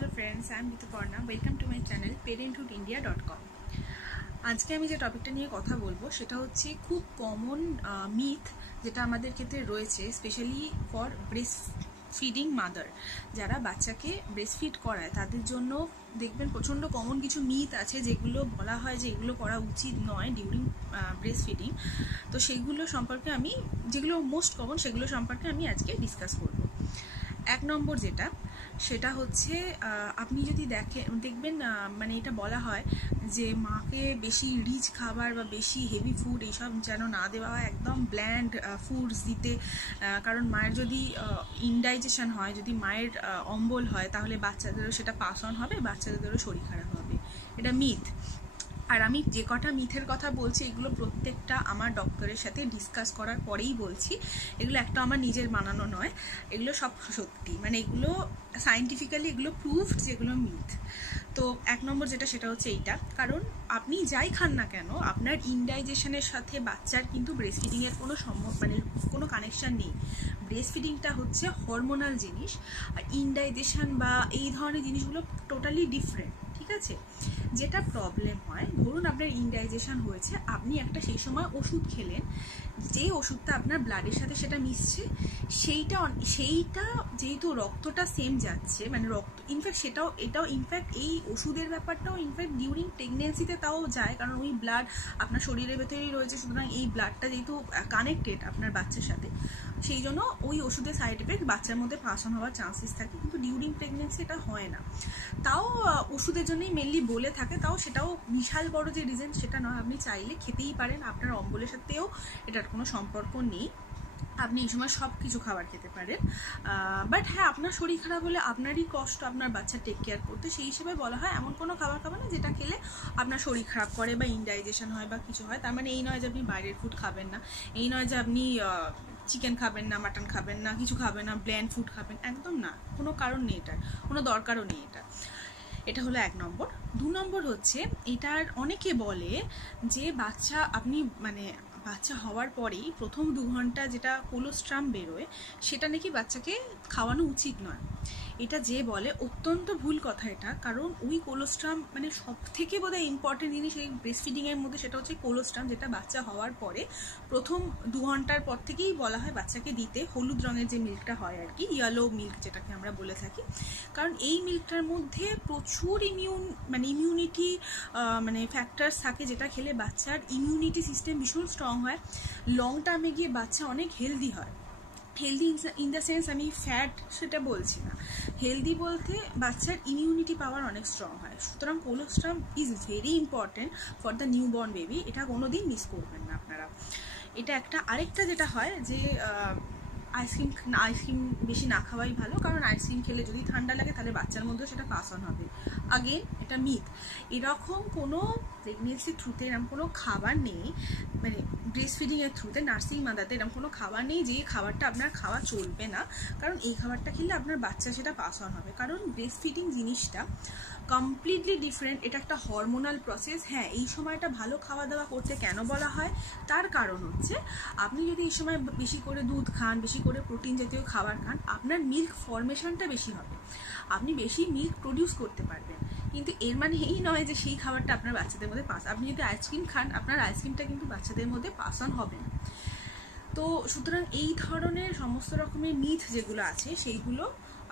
Hello friends, I am Rituparna. Welcome to my channel parenthoodindia.com। আজকে আমি যে টপিকটা নিয়ে কথা বলবো সেটা হচ্ছে খুব কমন মিথ যেটা আমাদের ক্ষেত্রে রয়েছে, specially for breast feeding mother. যারা বাচ্চাকে ব্রেস্ট ফিড করায় তাদের জন্য দেখবেন প্রচণ্ড কমন কিছু মিথ আছে যেগুলো বলা হয় যে এগুলো করা উচিত নয় ডিউরিং ব্রেস্ট ফিডিং। তো সেইগুলো সম্পর্কে আমি, যেগুলো মোস্ট কমন সেগুলো সম্পর্কে আমি আজকে ডিসকাস করবো। এক নম্বর যেটা, সেটা হচ্ছে আপনি যদি দেখবেন মানে এটা বলা হয় যে মাকে বেশি রিচ খাবার বা বেশি হেভি ফুড এইসব যেন না দেওয়া হয়, একদম ব্ল্যান্ড ফুডস দিতে। কারণ মায়ের যদি ইনডাইজেশন হয়, যদি মায়ের অম্বল হয়, তাহলে বাচ্চাদেরও সেটা পাস অন হবে, বাচ্চাদেরও শরীর খারাপ হবে। এটা মিথ। আর আমি যে কটা মিথের কথা বলছি এগুলো প্রত্যেকটা আমার ডক্টরের সাথে ডিসকাস করার পরেই বলছি। এগুলো একটা আমার নিজের বানানো নয়, এগুলো সব সত্যি, মানে এগুলো সায়েন্টিফিক্যালি এগুলো প্রুভড যেগুলো মিথ। তো এক নম্বর যেটা, সেটা হচ্ছে এইটা, কারণ আপনি যাই খান না কেন আপনার ইনডাইজেশনের সাথে বাচ্চার কিন্তু ব্রেস্ট ফিডিংয়ের কোনো মানে কোনো কানেকশান নেই। ব্রেস্ট ফিডিংটা হচ্ছে হরমোনাল জিনিস, আর ইনডাইজেশন বা এই ধরনের জিনিসগুলো টোটালি ডিফারেন্ট। ঠিক আছে, যেটা প্রবলেম হয়, ধরুন আপনার ইনডাইজেশন হয়েছে, আপনি একটা সেই সময় ওষুধ খেলেন, যে ওষুধটা আপনার ব্লাডের সাথে সেটা মিশছে, সেইটা যেহেতু রক্তটা সেম যাচ্ছে, মানে রক্ত ইনফ্যাক্ট এটাও ইনফ্যাক্ট এই ওষুধের ব্যাপারটাও ইনফ্যাক্ট ডিউরিং প্রেগনেন্সিতে তাও যায়, কারণ ওই ব্লাড আপনার শরীরের ভেতরেই রয়েছে। সুতরাং এই ব্লাডটা যেহেতু কানেক্টেড আপনার বাচ্চার সাথে, সেই জন্য ওই ওষুধের সাইড এফেক্ট বাচ্চার মধ্যে পাস অন হওয়ার চান্সেস থাকে, কিন্তু ডিউরিং প্রেগনেন্সি এটা হয় না। তাও ওষুধের জন্যই মেনলি বলে থাকে, তাও সেটাও বিশাল বড় যে রিজন সেটা নয়, আপনি চাইলে খেতেই পারেন, আপনার অম্বলের সাথেও এটার কোনো সম্পর্ক নেই, আপনি এই সময় সব কিছু খাবার খেতে পারেন। বাট হ্যাঁ, আপনার শরীর খারাপ হলে আপনারই কষ্ট আপনার বাচ্চা টেক কেয়ার করতে, সেই হিসেবে বলা হয় এমন কোনো খাবার খাবেন না যেটা খেলে আপনার শরীর খারাপ করে বা ইনডাইজেশন হয় বা কিছু হয়। তার মানে এই নয় যে আপনি বাইরের ফুড খাবেন না, এই নয় যে আপনি চিকেন খাবেন না, মাটন খাবেন না, কিছু খাবেন না, ব্ল্যান্ড ফুড খাবেন, একদম না, কোনো কারণ নেই, এটার কোনো দরকারও নেই। এটা হলো এক নম্বর। দু নম্বর হচ্ছে, এটার অনেকে বলে যে আপনি মানে বাচ্চা হওয়ার পরেই প্রথম 2 ঘন্টা যেটা কোলোস্ট্রাম বেরোয় সেটা নাকি বাচ্চাকে খাওয়ানো উচিত নয়। এটা যে বলে অত্যন্ত ভুল কথা এটা, কারণ ওই কোলোস্ট্রাম মানে সব থেকে বোধহয় ইম্পর্টেন্ট জিনিস এই ব্রেস্ট ফিডিংয়ের মধ্যে, সেটা হচ্ছে কোলোস্ট্রাম, যেটা বাচ্চা হওয়ার পরে প্রথম 2 ঘন্টার পর থেকেই বলা হয় বাচ্চাকে দিতে। হলুদ রঙের যে মিল্কটা হয় আর কি, ইয়েলো মিল্ক যেটাকে আমরা বলে থাকি, কারণ এই মিল্কটার মধ্যে প্রচুর ইমিউনিটি মানে ফ্যাক্টরস থাকে, যেটা খেলে বাচ্চার ইমিউনিটি সিস্টেম ভীষণ স্ট্রং হয়, লং টার্মে গিয়ে বাচ্চা অনেক হেলদি হয়। হেলদি ইন দ্য সেন্স আমি ফ্যাট সেটা বলছি না, হেলদি বলতে বাচ্চার ইমিউনিটি পাওয়ার অনেক স্ট্রং হয়। সুতরাং colostrum is very important for the new born baby, এটা কোনোদিন মিস করবেন না আপনারা। এটা একটা। আরেকটা যেটা হয় যে আইসক্রিম বেশি না খাওয়াই ভালো, কারণ আইসক্রিম খেলে যদি ঠান্ডা লাগে তাহলে বাচ্চার মধ্যেও সেটা পাস অন হবে। আগেন এটা মিথ। এরকম কোনো প্রেগনেন্সির থ্রুতে এরকম কোনো খাবার নেই, মানে ব্রেস্ট ফিডিংয়ের থ্রুতে নার্সিং মাদারদের এরকম কোনো খাবার নেই যে খাবারটা আপনার খাওয়া চলবে না, কারণ এই খাবারটা খেলে আপনার বাচ্চা সেটা পাস অন হবে। কারণ ব্রেস্ট ফিডিং জিনিসটা কমপ্লিটলি ডিফারেন্ট, এটা একটা হরমোনাল প্রসেস। হ্যাঁ, এই সময়টা ভালো খাওয়া দাওয়া করতে কেন বলা হয়, তার কারণ হচ্ছে আপনি যদি এই সময় বেশি করে দুধ খান, বেশি করে প্রোটিন জাতীয় খাবার খান, আপনার মিল্ক ফর্মেশনটা বেশি হবে, আপনি বেশি মিল্ক প্রডিউস করতে পারবেন। কিন্তু এর মানে এই নয় যে সেই খাবারটা আপনার বাচ্চাদের মধ্যে আপনি যদি আইসক্রিম খান, আপনার আইসক্রিমটা কিন্তু বাচ্চাদের মধ্যে পাস অন হবে না। তো সুতরাং এই ধরনের সমস্ত রকমের মিথ যেগুলো আছে সেইগুলো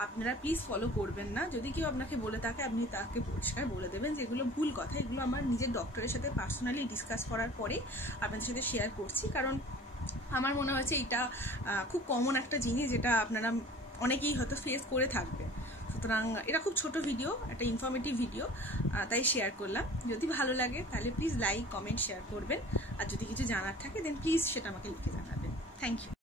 আপনারা প্লিজ ফলো করবেন না। যদি কেউ আপনাকে বলে থাকে, আপনি তাকে পরিষ্কার বলে দেবেন যে এগুলো ভুল কথা। এগুলো আমার নিজের ডক্টরের সাথে পার্সোনালি ডিসকাস করার পরে আপনাদের সাথে শেয়ার করছি, কারণ আমার মনে হয়েছে এটা খুব কমন একটা জিনিস যেটা আপনারা অনেকেই হয়তো ফেস করে থাকবেন। সুতরাং এটা খুব ছোট ভিডিও, একটা ইনফরমেটিভ ভিডিও, তাই শেয়ার করলাম। যদি ভালো লাগে তাহলে প্লিজ লাইক, কমেন্ট, শেয়ার করবেন, আর যদি কিছু জানার থাকে দেন প্লিজ সেটা আমাকে লিখে জানাবেন। Thank you.